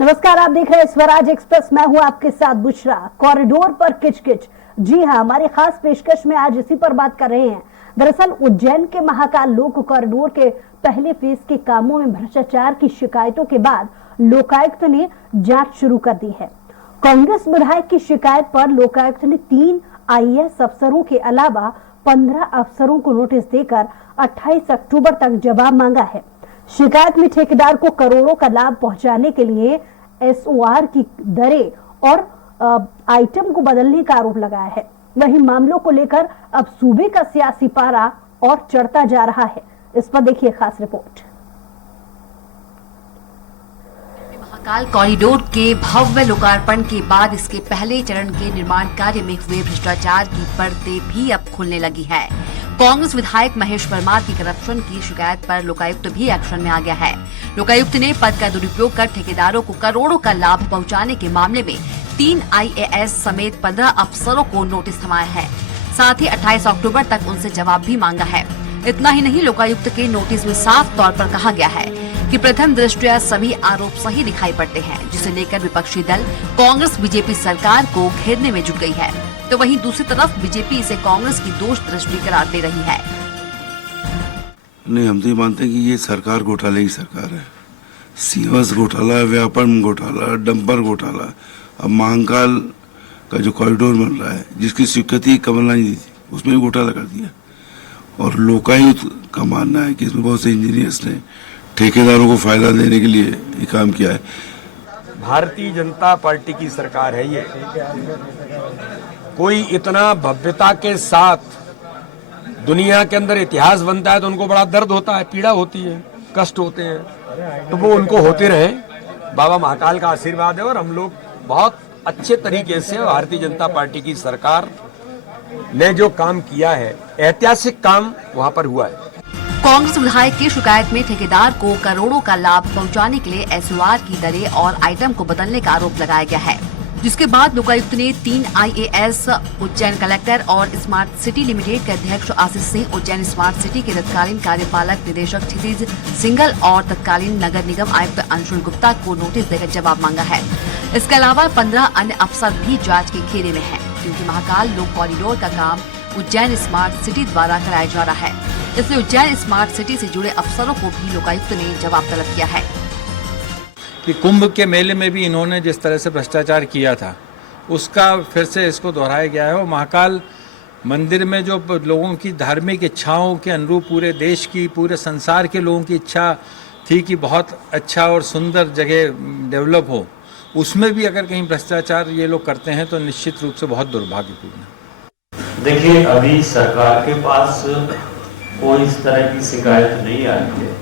नमस्कार, आप देख रहे हैं स्वराज एक्सप्रेस। मैं हूं आपके साथ बुशरा। कॉरिडोर पर किचकिच, जी हां, हमारी खास पेशकश में आज इसी पर बात कर रहे हैं। दरअसल उज्जैन के महाकाल लोक कॉरिडोर के पहले फेज के कामों में भ्रष्टाचार की शिकायतों के बाद लोकायुक्त ने जांच शुरू कर दी है। कांग्रेस विधायक की शिकायत पर लोकायुक्त ने 3 IAS अफसरों के अलावा 15 अफसरों को नोटिस देकर 28 अक्टूबर तक जवाब मांगा है। शिकायत में ठेकेदार को करोड़ों का लाभ पहुंचाने के लिए SOR की दरें और आइटम को बदलने का आरोप लगाया है। वहीं मामलों को लेकर अब सूबे का सियासी पारा और चढ़ता जा रहा है। इस पर देखिए खास रिपोर्ट। महाकाल कॉरिडोर के भव्य लोकार्पण के बाद इसके पहले चरण के निर्माण कार्य में हुए भ्रष्टाचार की परतें भी अब खुलने लगी है। कांग्रेस विधायक महेश परमार की करप्शन की शिकायत पर लोकायुक्त भी एक्शन में आ गया है। लोकायुक्त ने पद का दुरुपयोग कर ठेकेदारों को करोड़ों का लाभ पहुंचाने के मामले में 3 IAS समेत 15 अफसरों को नोटिस थमाया है। साथ ही 28 अक्टूबर तक उनसे जवाब भी मांगा है। इतना ही नहीं, लोकायुक्त के नोटिस में साफ तौर पर कहा गया है कि प्रथम दृष्टया सभी आरोप सही दिखाई पड़ते हैं, जिसे लेकर विपक्षी दल कांग्रेस बीजेपी सरकार को घेरने में जुट गई है। तो वहीं दूसरी तरफ बीजेपी इसे कांग्रेस की दोष दृष्टि करार दे रही है। नहीं, हम तो ये मानते हैं कि ये सरकार घोटाले की सरकार है। सीवस घोटाला, व्यापम घोटाला, डंपर घोटाला, अब महाकाल का जो कॉरिडोर बन रहा है, जिसकी स्वीकृति कमलनाथ ने दी थी, उसमें भी घोटाला कर दिया। और लोकायुक्त का मानना है कि इसमें बहुत से इंजीनियर्स ने ठेकेदारों को फायदा देने के लिए ये काम किया है। भारतीय जनता पार्टी की सरकार है ये। कोई इतना भव्यता के साथ दुनिया के अंदर इतिहास बनता है तो उनको बड़ा दर्द होता है, पीड़ा होती है, कष्ट होते हैं, तो वो उनको होते रहे। बाबा महाकाल का आशीर्वाद है और हम लोग बहुत अच्छे तरीके से भारतीय जनता पार्टी की सरकार ने जो काम किया है, ऐतिहासिक काम वहां पर हुआ है। कांग्रेस विधायक की शिकायत में ठेकेदार को करोड़ों का लाभ पहुंचाने के लिए SOR की दरें और आइटम को बदलने का आरोप लगाया गया है, जिसके बाद लोकायुक्त ने 3 IAS उज्जैन कलेक्टर और स्मार्ट सिटी लिमिटेड के अध्यक्ष आशीष सिंह, उज्जैन स्मार्ट सिटी के तत्कालीन कार्यपालक निदेशक क्षितिज सिंघल और तत्कालीन नगर निगम आयुक्त अंशुल गुप्ता को नोटिस देकर जवाब मांगा है। इसके अलावा 15 अन्य अफसर भी जांच के घेरे में हैं, क्योंकि महाकाल लोक कॉरिडोर का काम उज्जैन स्मार्ट सिटी द्वारा कराया जा रहा है। इसलिए उज्जैन स्मार्ट सिटी से जुड़े अफसरों को भी लोकायुक्त ने जवाब तलब किया है कि कुंभ के मेले में भी इन्होंने जिस तरह से भ्रष्टाचार किया था, उसका फिर से इसको दोहराया गया है। और महाकाल मंदिर में जो लोगों की धार्मिक इच्छाओं के अनुरूप पूरे देश की, पूरे संसार के लोगों की इच्छा थी कि बहुत अच्छा और सुंदर जगह डेवलप हो, उसमें भी अगर कहीं भ्रष्टाचार ये लोग करते हैं तो निश्चित रूप से बहुत दुर्भाग्यपूर्ण है। देखिए, अभी सरकार के पास कोई इस तरह की शिकायत नहीं आई है।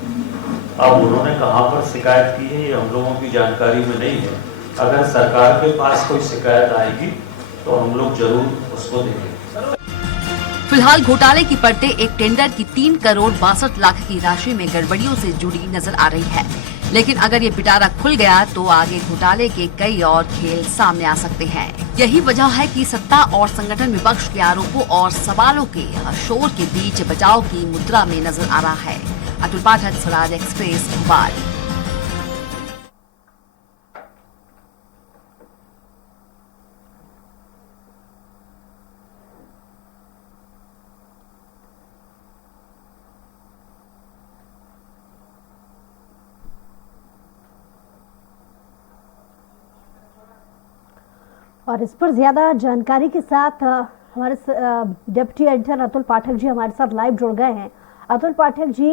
अब उन्होंने कहां पर शिकायत की है ये हम लोगों की जानकारी में नहीं है। अगर सरकार के पास कोई शिकायत आएगी तो हम लोग जरूर उसको देंगे। फिलहाल घोटाले की परतें एक टेंडर की 3 करोड़ 62 लाख की राशि में गड़बड़ियों से जुड़ी नजर आ रही है। लेकिन अगर ये पिटारा खुल गया तो आगे घोटाले के कई और खेल सामने आ सकते हैं। यही वजह है कि सत्ता और संगठन विपक्ष के आरोपों और सवालों के शोर के बीच बचाव की मुद्रा में नजर आ रहा है। अतुल पाठक, स्वराज एक्सप्रेस, भोपाल। और इस पर ज्यादा जानकारी के साथ हमारे डिप्टी एडिटर अतुल पाठक जी हमारे साथ लाइव जुड़ गए हैं। अतुल पाठक जी,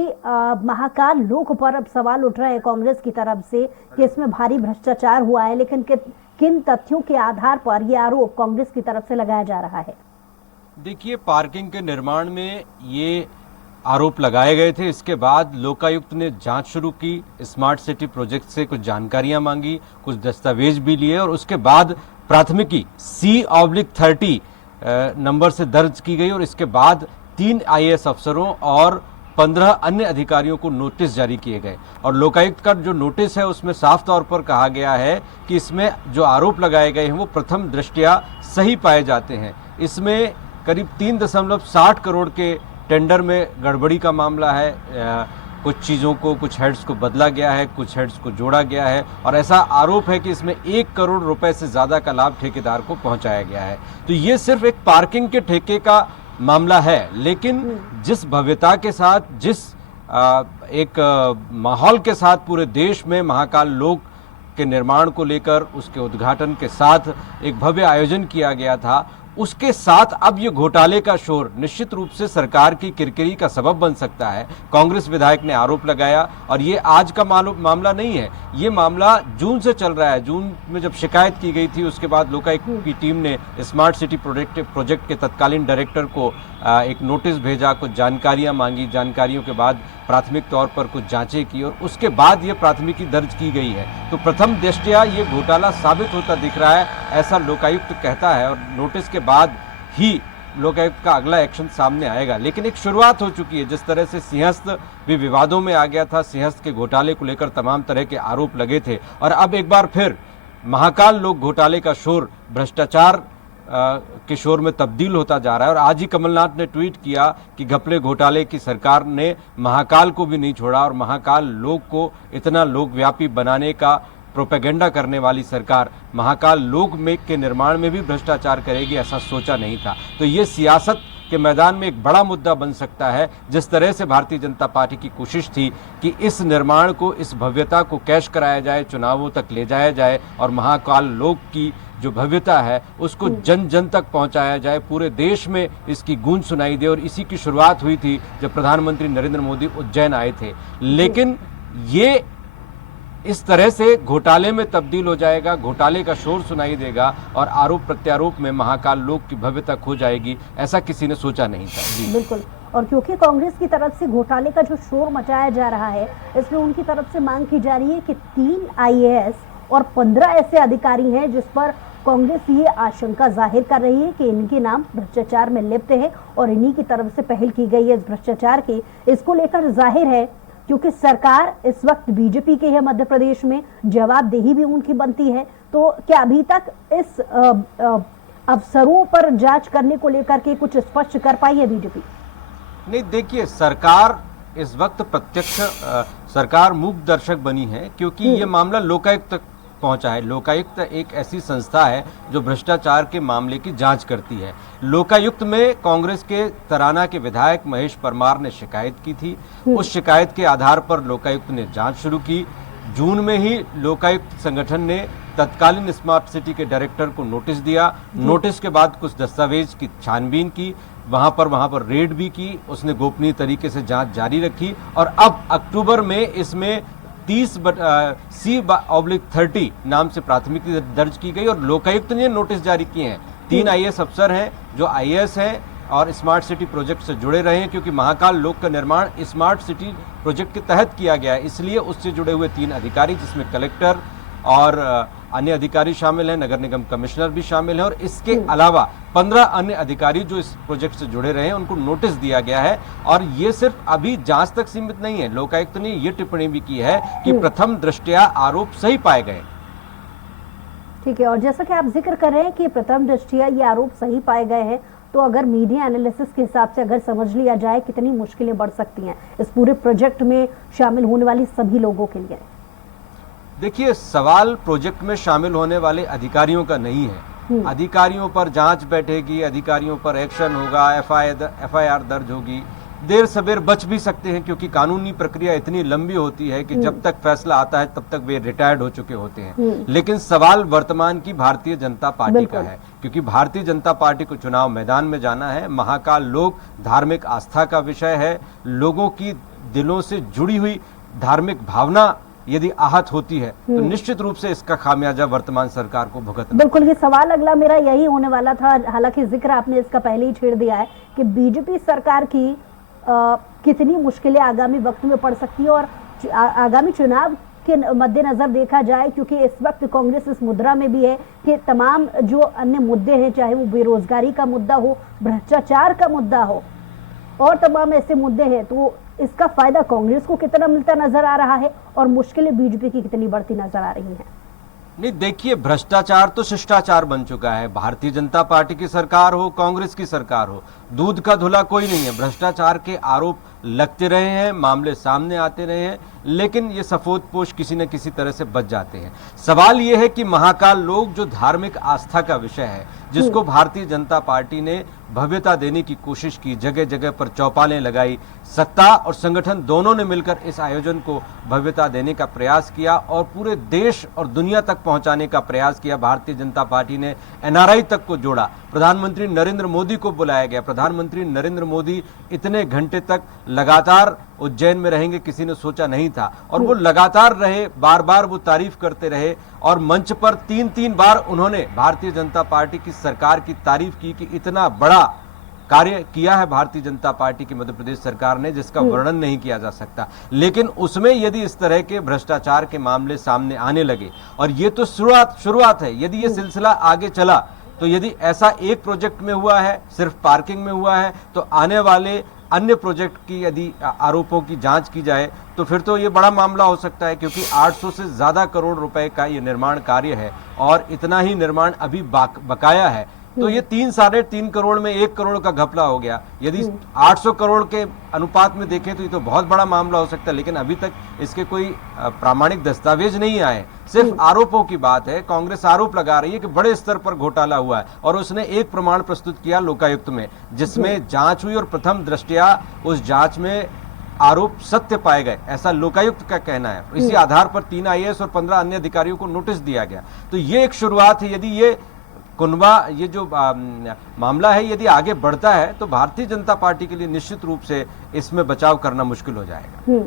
महाकाल लोक पर अब सवाल उठ रहे हैं कांग्रेस की तरफ से कि इसमें भारी भ्रष्टाचार हुआ है, लेकिन किन तथ्यों के आधार पर यह आरोप कांग्रेस की तरफ से लगाया जा रहा है? देखिए, पार्किंग के निर्माण में ये आरोप लगाए गए थे। इसके बाद लोकायुक्त ने जांच शुरू की, स्मार्ट सिटी प्रोजेक्ट से कुछ जानकारियां मांगी, कुछ दस्तावेज भी लिए और उसके बाद प्राथमिकी C/30 नंबर से दर्ज की गई और इसके बाद 3 IAS अफसरों और 15 अन्य अधिकारियों को नोटिस जारी किए गए। और लोकायुक्त का जो नोटिस है उसमें साफ तौर पर कहा गया है कि इसमें जो आरोप लगाए गए हैं वो प्रथम दृष्टया सही पाए जाते हैं। इसमें करीब 3.60 करोड़ के टेंडर में गड़बड़ी का मामला है। कुछ चीज़ों को, कुछ हेड्स को बदला गया है, कुछ हेड्स को जोड़ा गया है और ऐसा आरोप है कि इसमें 1 करोड़ रुपए से ज़्यादा का लाभ ठेकेदार को पहुंचाया गया है। तो ये सिर्फ एक पार्किंग के ठेके का मामला है, लेकिन जिस भव्यता के साथ, जिस एक माहौल के साथ पूरे देश में महाकाल लोक के निर्माण को लेकर, उसके उद्घाटन के साथ एक भव्य आयोजन किया गया था, उसके साथ अब ये घोटाले का शोर निश्चित रूप से सरकार की किरकिरी का सबब बन सकता है। कांग्रेस विधायक ने आरोप लगाया और ये आज का मामला नहीं है, ये मामला जून से चल रहा है। जून में जब शिकायत की गई थी, उसके बाद लोकायुक्त की टीम ने स्मार्ट सिटी प्रोजेक्ट के तत्कालीन डायरेक्टर को एक नोटिस भेजा, कुछ जानकारियां मांगी, जानकारियों के बाद प्राथमिक तौर पर कुछ जांचें की और उसके बाद ये प्राथमिकी दर्ज की गई है। तो प्रथम दृष्टया ये घोटाला साबित होता दिख रहा है, ऐसा लोकायुक्त कहता है और नोटिस के बाद ही लोकायुक्त का अगला एक्शन सामने आएगा। लेकिन एक शुरुआत हो चुकी है। जिस तरह से सिंहस्थ भी विवादों में आ गया था, सिंहस्थ के घोटाले को लेकर तमाम तरह के आरोप लगे थे और अब एक बार फिर महाकाल लोक घोटाले का शोर भ्रष्टाचार के शोर में तब्दील होता जा रहा है। और आज ही कमलनाथ ने ट्वीट किया कि घपले घोटाले की सरकार ने महाकाल को भी नहीं छोड़ा और महाकाल लोक को इतना लोकव्यापी बनाने का प्रोपेगेंडा करने वाली सरकार महाकाल लोक में के निर्माण में भी भ्रष्टाचार करेगी, ऐसा सोचा नहीं था। तो ये सियासत के मैदान में एक बड़ा मुद्दा बन सकता है। जिस तरह से भारतीय जनता पार्टी की कोशिश थी कि इस निर्माण को, इस भव्यता को कैश कराया जाए, चुनावों तक ले जाया जाए और महाकाल लोक की जो भव्यता है उसको जन जन तक पहुंचाया जाए, पूरे देश में इसकी गूंज सुनाई दे। और इसी की शुरुआत हुई थी जब प्रधानमंत्री नरेंद्र मोदी उज्जैन आए थे। लेकिन ये इस तरह से घोटाले में तब्दील हो जाएगा, घोटाले का शोर सुनाई देगा और आरोप प्रत्यारोप में महाकाल लोक की भव्यता खो जाएगी, ऐसा किसी ने सोचा नहीं था। बिल्कुल। और क्योंकि कांग्रेस की तरफ से घोटाले का जो शोर मचाया जा रहा है, इसमें उनकी तरफ से मांग की जा रही है कि 3 IAS और 15 ऐसे अधिकारी हैं जिस पर कांग्रेस ये आशंका जाहिर कर रही है कि इनके नाम भ्रष्टाचार में लिप्त है और इन्हीं की तरफ से पहल की गई है इस भ्रष्टाचार की। इसको लेकर जाहिर है क्योंकि सरकार इस वक्त बीजेपी की है मध्य प्रदेश में, जवाबदेही भी उनकी बनती है। तो क्या अभी तक इस अफसरों पर जांच करने को लेकर के कुछ स्पष्ट कर पाई है बीजेपी? नहीं, देखिए, सरकार इस वक्त प्रत्यक्ष सरकार मूक दर्शक बनी है क्योंकि ये मामला लोकायुक्त तक पहुंचा है। लोकायुक्त एक ऐसी संस्था है जो भ्रष्टाचार के मामले की जांच करती है। लोकायुक्त में कांग्रेस के तराना के विधायक महेश परमार ने शिकायत की थी। उस शिकायत के आधार पर लोकायुक्त ने जांच शुरू की। जून में ही लोकायुक्त संगठन ने तत्कालीन स्मार्ट सिटी के डायरेक्टर को नोटिस दिया। नोटिस के बाद कुछ दस्तावेज की छानबीन की, वहां पर रेड भी की, उसने गोपनीय तरीके से जांच जारी रखी और अब अक्टूबर में इसमें 30C/30 नाम से प्राथमिकी दर्ज की गई और लोकायुक्त ने नोटिस जारी किए हैं। 3 IAS अफसर हैं जो IAS हैं और स्मार्ट सिटी प्रोजेक्ट से जुड़े रहे हैं क्योंकि महाकाल लोक का निर्माण स्मार्ट सिटी प्रोजेक्ट के तहत किया गया है, इसलिए उससे जुड़े हुए 3 अधिकारी जिसमें कलेक्टर और अन्य अधिकारी शामिल हैं, नगर निगम कमिश्नर भी शामिल हैं और इसके अलावा 15 अन्य अधिकारी जो इस प्रोजेक्ट से जुड़े रहे हैं उनको नोटिस दिया गया है। और ये सिर्फ अभी जांच तक सीमित नहीं है। लोकायुक्त ने ये टिप्पणी भी की है कि प्रथम दृष्टया आरोप सही पाए गए। ठीक है, और जैसा कि आप जिक्र कर रहे हैं कि प्रथम दृष्टया ये आरोप सही पाए गए हैं, तो अगर मीडिया एनालिसिस के हिसाब से अगर समझ लिया जाए कितनी मुश्किलें बढ़ सकती हैं इस पूरे प्रोजेक्ट में शामिल होने वाली सभी लोगों के लिए? देखिए, सवाल प्रोजेक्ट में शामिल होने वाले अधिकारियों का नहीं है। अधिकारियों पर जांच बैठेगी, अधिकारियों पर एक्शन होगा, FIR दर्ज होगी। देर सवेर बच भी सकते हैं क्योंकि कानूनी प्रक्रिया इतनी लंबी होती है कि जब तक फैसला आता है तब तक वे रिटायर्ड हो चुके होते हैं। लेकिन सवाल वर्तमान की भारतीय जनता पार्टी का है क्योंकि भारतीय जनता पार्टी को चुनाव मैदान में जाना है। महाकाल लोक धार्मिक आस्था का विषय है। लोगों की दिलों से जुड़ी हुई धार्मिक भावना यदि आहत होती है तो निश्चित रूप से इसका खामियाजा वर्तमान सरकार को भुगतना। बिल्कुल, ये सवाल अगला मेरा यही होने वाला था। हालांकि जिक्र आपने इसका पहले ही छेड़ दिया है कि बीजेपी सरकार की कितनी मुश्किलें आगामी वक्त में पड़ सकती है और आगामी चुनाव के मद्देनजर देखा जाए, क्योंकि इस वक्त कांग्रेस इस मुद्रा में भी है कि तमाम जो अन्य मुद्दे हैं, चाहे वो बेरोजगारी का मुद्दा हो, भ्रष्टाचार का मुद्दा हो और तमाम ऐसे मुद्दे हैं, तो इसका फायदा कांग्रेस को कितना मिलता नजर आ रहा है और मुश्किलें बीजेपी की कितनी बढ़ती नजर आ रही हैं? नहीं, देखिए, भ्रष्टाचार तो शिष्टाचार बन चुका है। भारतीय जनता पार्टी की सरकार हो, कांग्रेस की सरकार हो, दूध का धुला कोई नहीं है। भ्रष्टाचार के आरोप लगते रहे हैं, मामले सामने आते रहे हैं, लेकिन ये सफेदपोश किसी न किसी तरह से बच जाते हैं। सवाल ये है कि महाकाल लोक जो धार्मिक आस्था का विषय है, जिसको भारतीय जनता पार्टी ने भव्यता देने की कोशिश की, जगह जगह पर चौपालें लगाई, सत्ता और संगठन दोनों ने मिलकर इस आयोजन को भव्यता देने का प्रयास किया और पूरे देश और दुनिया तक पहुंचाने का प्रयास किया। भारतीय जनता पार्टी ने एनआरआई तक को जोड़ा, प्रधानमंत्री नरेंद्र मोदी को बुलाया गया। प्रधानमंत्री नरेंद्र मोदी इतने घंटे तक लगातार उज्जैन में रहेंगे किसी ने सोचा नहीं था, और वो लगातार रहे, बार बार वो तारीफ करते रहे और मंच पर 3-3 बार उन्होंने भारतीय जनता पार्टी की सरकार की तारीफ की कि इतना बड़ा कार्य किया है भारतीय जनता पार्टी की मध्य प्रदेश सरकार ने, जिसका वर्णन नहीं किया जा सकता। लेकिन उसमें यदि इस तरह के भ्रष्टाचार के मामले सामने आने लगे, और ये तो शुरुआत है, यदि ये सिलसिला आगे चला, तो यदि ऐसा एक प्रोजेक्ट में हुआ है, सिर्फ पार्किंग में हुआ है, तो आने वाले अन्य प्रोजेक्ट की यदि आरोपों की जांच की जाए तो फिर तो ये बड़ा मामला हो सकता है, क्योंकि 800 से ज्यादा करोड़ रुपए का ये निर्माण कार्य है और इतना ही निर्माण अभी बकाया है। तो ये 3-3.5 करोड़ में 1 करोड़ का घपला हो गया। यदि 800 करोड़ के अनुपात में देखें तो ये तो बहुत बड़ा मामला हो सकता है, लेकिन अभी तक इसके कोई प्रामाणिक दस्तावेज नहीं आए, सिर्फ आरोपों की बात है। कांग्रेस आरोप लगा रही है कि बड़े स्तर पर घोटाला हुआ है, और उसने एक प्रमाण प्रस्तुत किया लोकायुक्त में, जिसमें जांच हुई और प्रथम दृष्टया उस जांच में आरोप सत्य पाए गए, ऐसा लोकायुक्त का कहना है। इसी आधार पर 3 IAS और 15 अन्य अधिकारियों को नोटिस दिया गया। तो ये एक शुरुआत है। यदि ये कुनबा, ये जो मामला है, यदि आगे बढ़ता है तो भारतीय जनता पार्टी के लिए निश्चित रूप से इसमें बचाव करना मुश्किल हो जाएगा।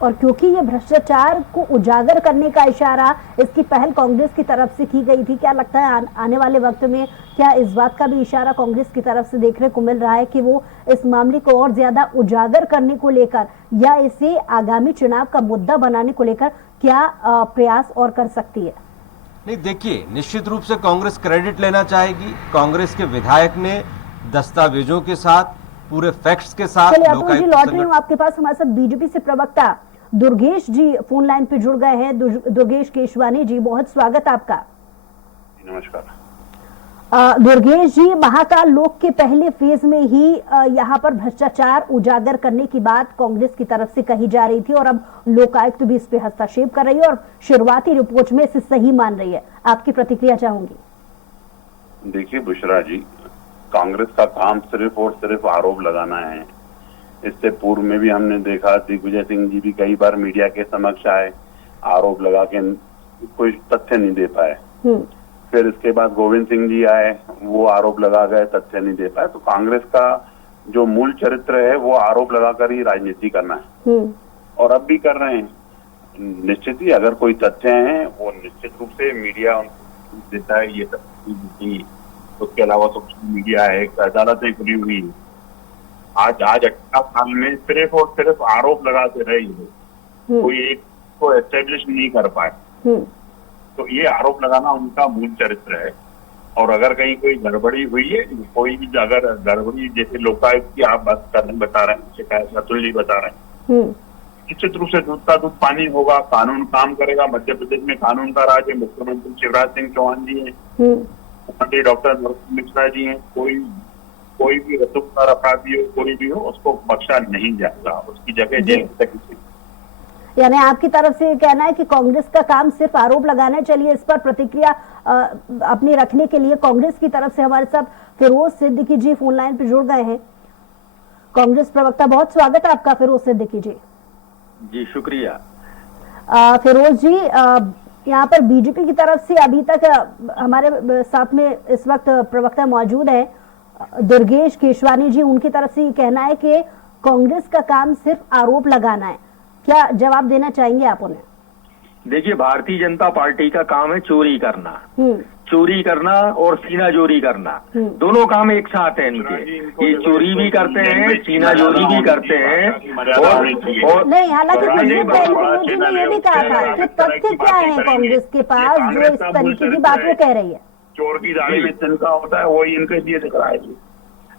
और क्योंकि ये भ्रष्टाचार को उजागर करने का इशारा, इसकी पहल कांग्रेस की तरफ से की गई थी, क्या लगता है आने वाले वक्त में क्या इस बात का भी इशारा कांग्रेस की तरफ से देखने को मिल रहा है कि वो इस मामले को और ज्यादा उजागर करने को लेकर या इसे आगामी चुनाव का मुद्दा बनाने को लेकर क्या प्रयास और कर सकती है? नहीं, देखिए, निश्चित रूप से कांग्रेस क्रेडिट लेना चाहेगी। कांग्रेस के विधायक ने दस्तावेजों के साथ, पूरे फैक्ट्स के साथ, चलिए अतुल जी लौट रही हूँ आपके पास। हमारे साथ बीजेपी से प्रवक्ता दुर्गेश जी फोन लाइन पे जुड़ गए हैं। दुर्गेश केशवानी जी, बहुत स्वागत आपका। नमस्कार। दुर्गेश जी, महाकाल लोक के पहले फेज में ही यहाँ पर भ्रष्टाचार उजागर करने की बात कांग्रेस की तरफ से कही जा रही थी, और अब लोकायुक्त भी इस पे हस्तक्षेप कर रही है और शुरुआती रिपोर्ट में इसे सही मान रही है। आपकी प्रतिक्रिया चाहूंगी। देखिए बुशरा जी, कांग्रेस का काम सिर्फ और सिर्फ आरोप लगाना है। इससे पूर्व में भी हमने देखा, दिग्विजय सिंह जी भी कई बार मीडिया के समक्ष आए, आरोप लगा के कोई तथ्य नहीं दे पाए। फिर इसके बाद गोविंद सिंह जी आए, वो आरोप लगा गए, तथ्य नहीं दे पाए। तो कांग्रेस का जो मूल चरित्र है वो आरोप लगाकर ही राजनीति करना है, और अब भी कर रहे हैं। निश्चित ही अगर कोई तथ्य है वो निश्चित रूप से मीडिया देता है, ये तथ्य। उसके अलावा सोशल मीडिया है, अदालतें खुली हुई है। आज 18 साल में सिर्फ और सिर्फ आरोप लगाते रहे, कोई एक को एस्टेब्लिश नहीं कर पाए। तो ये आरोप लगाना उनका मूल चरित्र है। और अगर कहीं कोई गड़बड़ी हुई है, कोई भी अगर गड़बड़ी, जैसे लोकायुक्त की आप बता रहे हैं, शिकायत अतुल जी बता रहे हैं, निश्चित रूप से दूध का दूध पानी होगा, कानून काम करेगा। मध्य प्रदेश में कानून का राज है। मुख्यमंत्री शिवराज सिंह चौहान जी हैं, मुख्यमंत्री डॉक्टर नरोत्तम मिश्रा जी हैं। कोई भी रसूखदार अपराधी हो, कोई भी हो, उसको बख्शा नहीं जाएगा, उसकी जगह जेल तक। यानी आपकी तरफ से कहना है कि कांग्रेस का काम सिर्फ आरोप लगाना है। चलिए इस पर प्रतिक्रिया अपनी रखने के लिए कांग्रेस की तरफ से हमारे साथ फिरोज सिद्दीकी जी फोन लाइन पर जुड़ गए हैं। कांग्रेस प्रवक्ता, बहुत स्वागत है आपका फिरोज सिद्दीकी जी। जी शुक्रिया। फिरोज जी, यहाँ पर बीजेपी की तरफ से अभी तक हमारे साथ में इस वक्त प्रवक्ता मौजूद है दुर्गेश केशवानी जी, उनकी तरफ से ये कहना है कि कांग्रेस का काम सिर्फ आरोप लगाना है। क्या जवाब देना चाहेंगे आप उन्हें? देखिए, भारतीय जनता पार्टी का काम है चोरी करना, चोरी करना और सीनाजोरी करना। दोनों काम एक साथ हैं इनके। ये चोरी भी करते हैं, सीनाजोरी भी करते हैं। और नहीं, हालांकि कुछ दिन पहले जी ने ये भी कहा था कि तथ्य क्या है कांग्रेस के पास जो इस तरीके की बात वो कह रही है। चोर की दाढ़ी में तिनका होता है, वही इनके लिए दिख रहा है।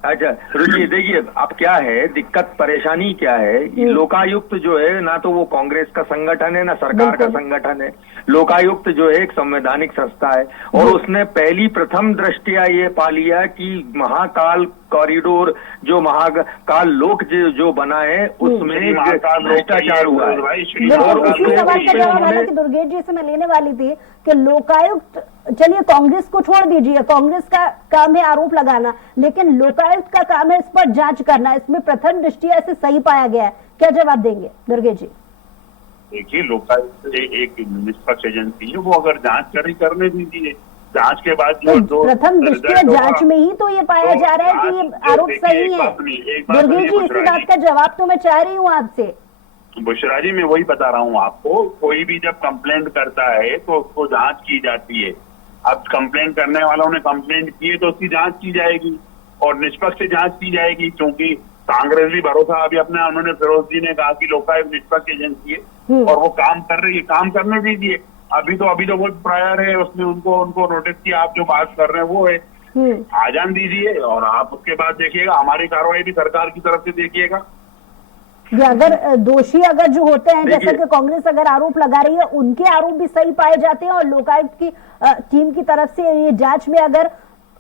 अच्छा रुचिए, देखिए अब क्या है दिक्कत, परेशानी क्या है। लोकायुक्त जो है ना तो वो कांग्रेस का संगठन है ना सरकार का संगठन है। लोकायुक्त जो है एक संवैधानिक संस्था है, और उसने प्रथम दृष्टया ये पा लिया कि महाकाल कॉरिडोर जो महाकाल लोक जो बना है उसमें भ्रष्टाचार हुआ है। बिल्कुल इसी सवाल का जवाब हालांकि दुर्गेश जी से मैं लेने वाली थी कि लोकायुक्त, चलिए कांग्रेस को छोड़ दीजिए, कांग्रेस का काम है आरोप लगाना, लेकिन लोकायुक्त का काम है इस पर जांच करना, इसमें प्रथम दृष्टया इसे सही पाया गया है, क्या जवाब देंगे दुर्गेश जी? देखिए, लोकायुक्त एक निष्पक्ष एजेंसी है, वो अगर जांच करने दीजिए, जांच के बाद जो प्रथम दृष्टया जांच में ही तो ये पाया जा रहा है कि ये आरोप सही है। दुर्गेश जी इसी बात का जवाब तो मैं चाह रही हूँ आपसे। बुशरा जी, मैं वही बता रहा हूँ आपको, कोई भी जब कंप्लेंट करता है तो उसको जांच की जाती है। अब कंप्लेंट करने वालों ने कंप्लेंट की है तो उसकी जांच की जाएगी और निष्पक्ष जांच की जाएगी, क्योंकि कांग्रेस भी भरोसा अभी अपने, उन्होंने फिरोज जी ने कहा कि लोकायुक्त निष्पक्ष एजेंसी है और वो काम कर रही है, काम करने दीजिए। अभी तो वो प्रायर है, उसने उनको नोटिस किया, आप जो बात कर रहे हैं वो है, आ जान दीजिए और आप उसके बाद देखिएगा हमारी कार्रवाई भी सरकार की तरफ से देखिएगा। अगर दोषी अगर जो होते हैं, जैसे कि कांग्रेस अगर आरोप लगा रही है, उनके आरोप भी सही पाए जाते हैं और लोकायुक्त की टीम की तरफ से ये जांच में अगर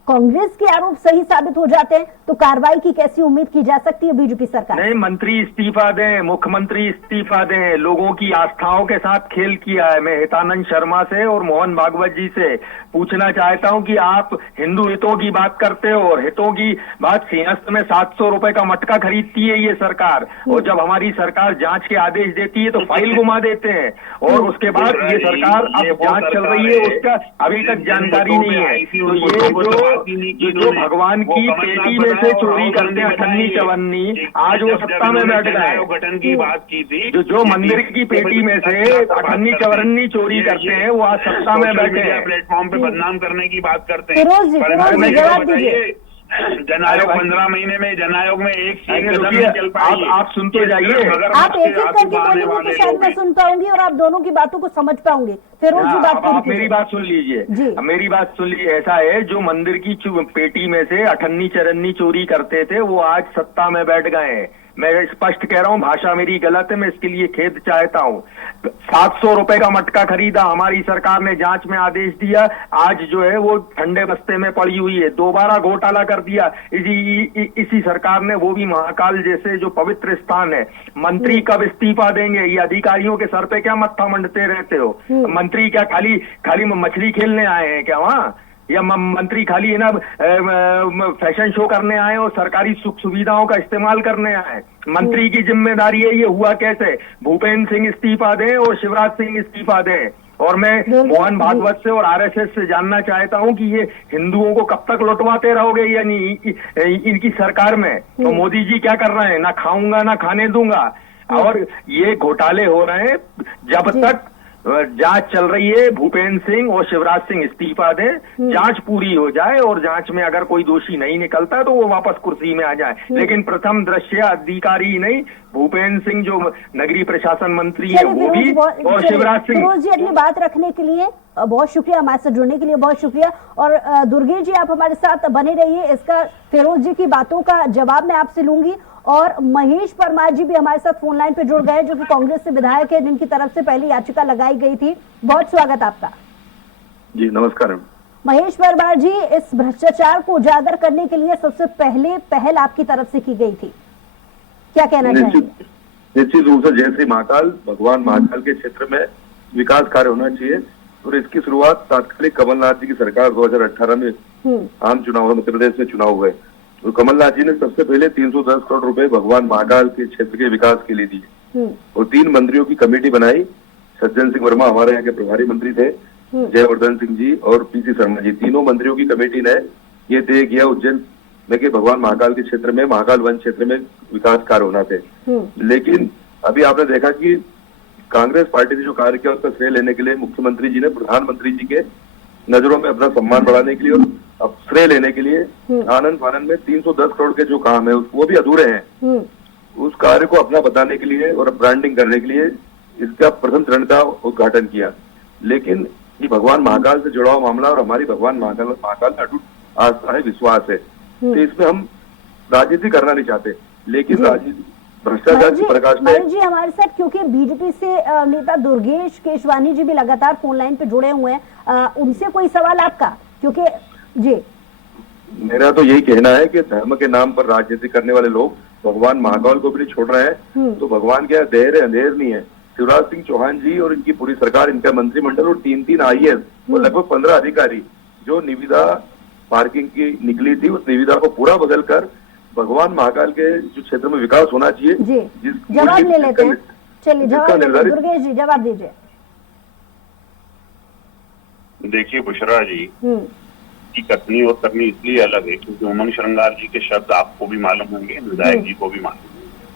कांग्रेस के आरोप सही साबित हो जाते हैं तो कार्रवाई की कैसी उम्मीद की जा सकती है बीजेपी सरकार? नहीं, मंत्री इस्तीफा दें, मुख्यमंत्री इस्तीफा दें, लोगों की आस्थाओं के साथ खेल किया है। मैं हितानंद शर्मा से और मोहन भागवत जी से पूछना चाहता हूं कि आप हिंदू हितों की बात करते हो और हितों की बात, सिंहस्थ में 700 रुपए का मटका खरीदती है ये सरकार, और जब हमारी सरकार जांच के आदेश देती है तो फाइल घुमा देते हैं और उसके बाद ये सरकार अब जांच चल रही है, उसका अभी तक जानकारी नहीं है। तो ये जो भगवान की पेटी में से चोरी करते हैं अठन्नी चवन्नी, आज वो सत्ता में बैठ गए। गठन की बात की थी, जो मंदिर की पेटी में से अठन्नी चवन्नी चोरी करते हैं वो आज सत्ता में बैठे हैं। प्लेटफॉर्म पे बदनाम करने की बात करते हैं। जवाब दीजिए। जन आयोग 15 महीने में, जन आयोग में एक चल पाई। आप सुन तो जाइए, आप एक एक करके बोलेंगे तो शायद मैं सुन पाऊंगी और आप दोनों की बातों को समझ पाऊंगी। फिरोज जी बात आप मेरी बात सुन लीजिए, मेरी बात सुन लीजिए। ऐसा है, जो मंदिर की पेटी में से अठन्नी चरन्नी चोरी करते थे वो आज सत्ता में बैठ गए हैं। मैं स्पष्ट कह रहा हूं, भाषा मेरी गलत है, मैं इसके लिए खेद चाहता हूं। 700 रुपए का मटका खरीदा, हमारी सरकार ने जांच में आदेश दिया, आज जो है वो ठंडे बस्ते में पड़ी हुई है। दोबारा घोटाला कर दिया इसी सरकार ने, वो भी महाकाल जैसे जो पवित्र स्थान है। मंत्री कब इस्तीफा देंगे? ये अधिकारियों के सर पे क्या मत्था मंडते रहते हो? मंत्री क्या खाली मछली खेलने आए हैं क्या वहाँ? या मंत्री खाली है ना फैशन शो करने आए और सरकारी सुख सुविधाओं का इस्तेमाल करने आए? मंत्री की जिम्मेदारी है। ये हुआ कैसे? भूपेंद्र सिंह इस्तीफा दें और शिवराज सिंह इस्तीफा दें। और मैं मोहन भागवत से और आरएसएस से जानना चाहता हूं कि ये हिंदुओं को कब तक लुटवाते रहोगे यानी इनकी सरकार में? तो मोदी जी क्या कर रहे हैं? ना खाऊंगा ना खाने दूंगा। और ये घोटाले हो रहे हैं जब तक जांच चल रही है। भूपेंद्र सिंह और शिवराज सिंह इस्तीफा दें, जांच पूरी हो जाए और जांच में अगर कोई दोषी नहीं निकलता तो वो वापस कुर्सी में आ जाए। लेकिन प्रथम दृष्टया अधिकारी नहीं, भूपेंद्र सिंह जो नगरीय प्रशासन मंत्री है वो भी, और शिवराज सिंह। फिरोज जी, अपनी बात रखने के लिए बहुत शुक्रिया, हमारे साथ जुड़ने के लिए बहुत शुक्रिया। और दुर्गेश जी, आप हमारे साथ बने रहिए, इसका फिरोज जी की बातों का जवाब मैं आपसे लूंगी। और महेश परमार जी भी हमारे साथ फोन लाइन पे जुड़ गए, जो कि कांग्रेस से विधायक है, जिनकी तरफ से पहली याचिका लगाई गई थी। बहुत स्वागत आपका। जी नमस्कार। महेश परमार जी, इस भ्रष्टाचार को उजागर करने के लिए सबसे पहले पहल आपकी तरफ से की गई थी, क्या कहना चाहिए? निश्चित रूप से जय श्री महाकाल, भगवान महाकाल के क्षेत्र में विकास कार्य होना चाहिए और इसकी शुरुआत तात्कालिक कमलनाथ जी की सरकार 2018 में आम चुनाव, मध्य प्रदेश में चुनाव हुए तो कमलनाथ जी ने सबसे पहले 310 करोड़ रुपए भगवान महाकाल के क्षेत्र के विकास के लिए दिए और 3 मंत्रियों की कमेटी बनाई। सज्जन सिंह वर्मा हमारे यहाँ के प्रभारी मंत्री थे, जयवर्धन सिंह जी और पीसी शर्मा जी, तीनों मंत्रियों की कमेटी ने ये तय किया उज्जैन में कि भगवान महाकाल के क्षेत्र में, महाकाल वन क्षेत्र में विकास कार्य होना थे। लेकिन अभी आपने देखा कि कांग्रेस पार्टी ने जो कार्य किया उसका श्रेय लेने के लिए मुख्यमंत्री जी ने प्रधानमंत्री जी के नजरों में अपना सम्मान बढ़ाने के लिए और अब श्रेय लेने के लिए आनंद फानंद में 310 करोड़ के जो काम है वो भी अधूरे हैं, उस कार्य को अपना बताने के लिए और ब्रांडिंग करने के लिए इसका प्रथम चरण का उद्घाटन किया। लेकिन ये भगवान महाकाल से जुड़ा हुआ मामला और हमारी भगवान महाकाल में अटूट आस्था है, विश्वास है, तो इसमें हम राजनीति करना नहीं चाहते। लेकिन राजनीति भ्रष्टाचार की प्रकाश में जी हमारे साथ, क्योंकि बीजेपी से नेता दुर्गेश केशवानी जी भी लगातार फोन लाइन पे जुड़े हुए हैं, उनसे कोई सवाल आपका? क्योंकि जी मेरा तो यही कहना है कि धर्म के नाम पर राजनीति करने वाले लोग भगवान महाकाल को भी नहीं छोड़ रहे हैं। तो भगवान क्या देर है अंधेर नहीं है। शिवराज सिंह चौहान जी और इनकी पूरी सरकार, इनका मंत्रिमंडल और 3 IAS और लगभग 15 अधिकारी जो निविदा पार्किंग की निकली थी, उस निविदा को पूरा बदल कर भगवान महाकाल के जो क्षेत्र में विकास होना चाहिए। जवाब ले लेते हैं। चलिए जवाब दुर्गेश जी जवाब दीजिए। देखिए बुशरा जी की कथनी और करनी इसलिए अलग है क्योंकि उमंग श्रृंगार जी के शब्द आपको भी मालूम होंगे, विधायक जी को भी मालूम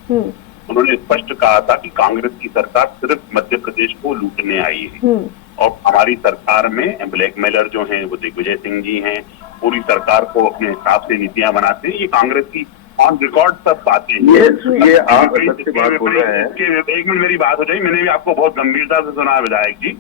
होंगे। उन्होंने स्पष्ट कहा था कि कांग्रेस की सरकार सिर्फ मध्य प्रदेश को लूटने आई है और हमारी सरकार में ब्लैकमेलर जो हैं वो दिग्विजय सिंह जी हैं, पूरी सरकार को अपने हिसाब से नीतियां बनाते हैं। ये कांग्रेस की ऑन रिकॉर्ड सब बातें ये आप सत्य बात बोल रहे हैं। एक मिनट मेरी बात हो जाए, मैंने भी आपको बहुत गंभीरता से सुना है विधायक जी।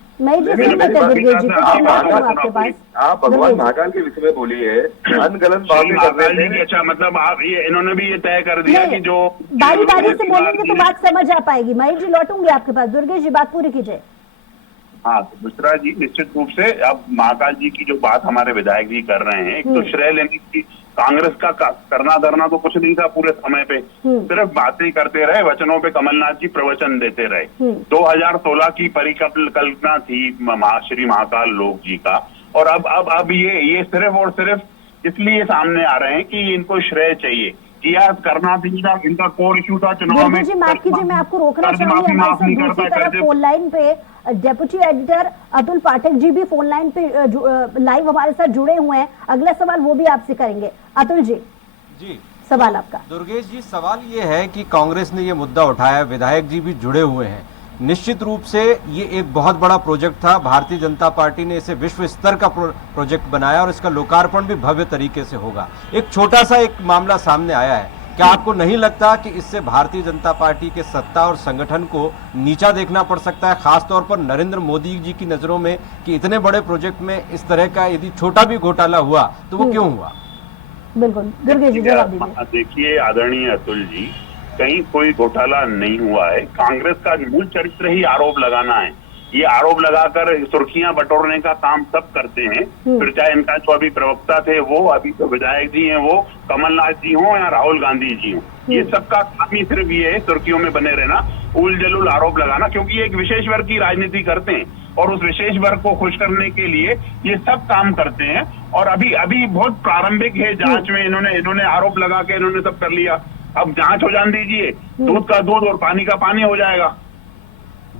आप भगवान महाकाल के विषय में बोलिए, अनगलत बातें कर रहे हैं। अच्छा मतलब आप ये इन्होंने भी ये तय कर दिया कि जो बारी बारी से बोलेंगे तो बात समझ आ पाएगी। महेश जी लौटूंगी आपके पास। दुर्गेश जी बात पूरी कीजिए। हाँ तो बुशरा जी निश्चित रूप से अब महाकाल जी की जो बात हमारे विधायक जी कर रहे हैं, एक तो श्रेय लेने की कांग्रेस का करना धरना तो कुछ नहीं था पूरे समय पे, सिर्फ बातें करते रहे, वचनों पे कमलनाथ जी प्रवचन देते रहे। 2016 की परिकल्पना थी श्री महाकाल लोक जी का, और अब ये सिर्फ और सिर्फ इसलिए सामने आ रहे हैं कि इनको श्रेय चाहिए किया करना था। इनका कोर इशू था चुनाव में। जी माफ कीजिए, मैं आपको रोकना चाहूंगी। हमारे साथ दूसरी तरफ फोन लाइन पे डेप्यूटी एडिटर अतुल पाठक जी भी फोन लाइन पे लाइव हमारे साथ जुड़े हुए हैं। अगला सवाल वो भी आपसे करेंगे। अतुल जी सवाल आपका। दुर्गेश जी सवाल ये है कि कांग्रेस ने ये मुद्दा उठाया, विधायक जी भी जुड़े हुए हैं। निश्चित रूप से ये एक बहुत बड़ा प्रोजेक्ट था। भारतीय जनता पार्टी ने इसे विश्व स्तर का प्रोजेक्ट बनाया और इसका लोकार्पण भी भव्य तरीके से होगा। एक छोटा सा एक मामला सामने आया है, क्या आपको नहीं लगता कि इससे भारतीय जनता पार्टी के सत्ता और संगठन को नीचा देखना पड़ सकता है, खासतौर पर नरेंद्र मोदी जी की नजरों में, कि इतने बड़े प्रोजेक्ट में इस तरह का यदि छोटा भी घोटाला हुआ तो वो क्यों हुआ? बिल्कुल दुर्गेश जी जवाब दीजिए। देखिए आदरणीय अतुल जी, कहीं कोई घोटाला नहीं हुआ है। कांग्रेस का मूल चरित्र ही आरोप लगाना है। ये आरोप लगाकर सुर्खियां बटोरने का काम सब करते हैं। फिर चाहे इनका जो अभी प्रवक्ता थे वो, अभी तो विधायक जी हैं वो, कमलनाथ जी हों या राहुल गांधी जी हों, ये सबका काम ही सिर्फ ये है सुर्खियों में बने रहना, उल जलूल आरोप लगाना, क्योंकि एक विशेष वर्ग की राजनीति करते हैं और उस विशेष वर्ग को खुश करने के लिए ये सब काम करते हैं। और अभी बहुत प्रारंभिक है जांच में, इन्होंने आरोप लगा के इन्होंने सब कर लिया। अब जांच हो जाने दीजिए, दूध का दूध और पानी का पानी हो जाएगा।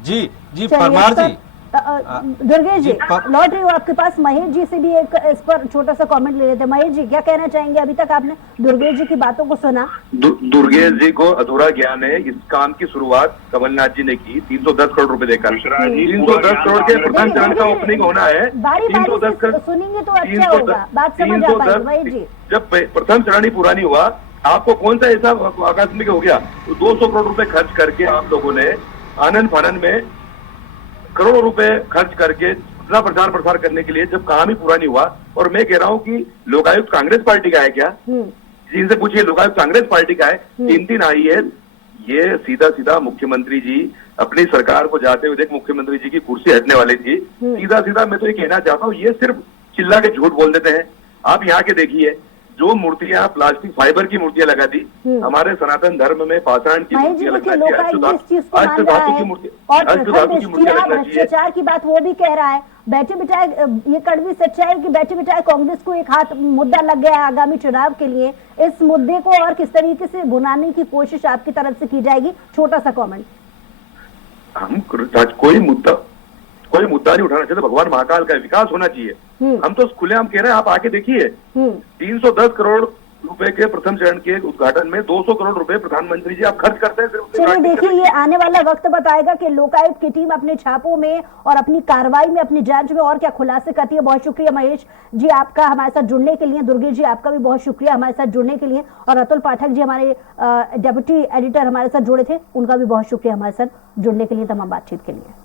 जी परमार जी। दुर्गेश जी लौट रही हूँ आपके पास। महेश जी से भी एक इस पर छोटा सा कमेंट ले लेते हैं। महेश जी क्या कहना चाहेंगे? अभी तक आपने दुर्गेश जी की बातों को सुना। दुर्गेश जी को अधूरा ज्ञान है। इस काम की शुरुआत कमलनाथ जी ने की 310 करोड़ रुपए देकर। 310 करोड़ के प्रथम चरण का ओपनिंग होना है। बारी बारी सुनेंगे तो अच्छा होगा, बात समझ आ पाएगी। महेश जी जब प्रथम चरण ही पूरा नहीं हुआ, आपको कौन सा ऐसा आकस्मिक हो गया? तो 200 करोड़ रुपए खर्च करके आप लोगों ने आनंद फानन में करोड़ों रुपए खर्च करके इतना प्रचार प्रसार करने के लिए, जब काम ही पूरा नहीं हुआ। और मैं कह रहा हूं कि लोकायुक्त कांग्रेस पार्टी का है क्या? जिनसे पूछिए लोकायुक्त कांग्रेस पार्टी का है। 3 IAS ये सीधा मुख्यमंत्री जी अपनी सरकार को जाते हुए देख, मुख्यमंत्री जी की कुर्सी हटने वाली थी। सीधा मैं तो ये कहना चाहता हूँ, ये सिर्फ चिल्ला के झूठ बोल देते हैं। आप यहाँ के देखिए, जो मूर्तियां प्लास्टिक फाइबर की मूर्तियां लगा दी, हमारे सनातन धर्म में पाषाण की मूर्तियां लगा दी, अष्टधातु की मूर्तियां। भ्रष्टाचार की बात वो भी कह रहा है। बैठे बिठाए, ये कड़वी सच्चाई कि बैठे बिठाए कांग्रेस को एक हाथ मुद्दा लग गया है आगामी चुनाव के लिए। इस मुद्दे को और किस तरीके से भुनाने की कोशिश आपकी तरफ से की जाएगी? छोटा सा कॉमेंट। हम कोई मुद्दा नहीं उठाना चाहते। भगवान महाकाल का विकास होना चाहिए। हम तो खुलेआम कह रहे हैं, आप आके देखिए। 310 करोड़ रुपए के प्रथम चरण के उद्घाटन में 200 करोड़ रुपए प्रधानमंत्री जी आप खर्च करते हैं सिर्फ। चलिए देखिए, ये आने वाला वक्त बताएगा कि लोकायुक्त की टीम अपने छापों में और अपनी कार्रवाई में, अपनी जांच में और क्या खुलासे करती है। बहुत शुक्रिया महेश जी आपका हमारे साथ जुड़ने के लिए। दुर्गेश जी आपका भी बहुत शुक्रिया हमारे साथ जुड़ने के लिए। और अतुल पाठक जी हमारे डेप्यूटी एडिटर हमारे साथ जुड़े थे, उनका भी बहुत शुक्रिया हमारे साथ जुड़ने के लिए, तमाम बातचीत के लिए।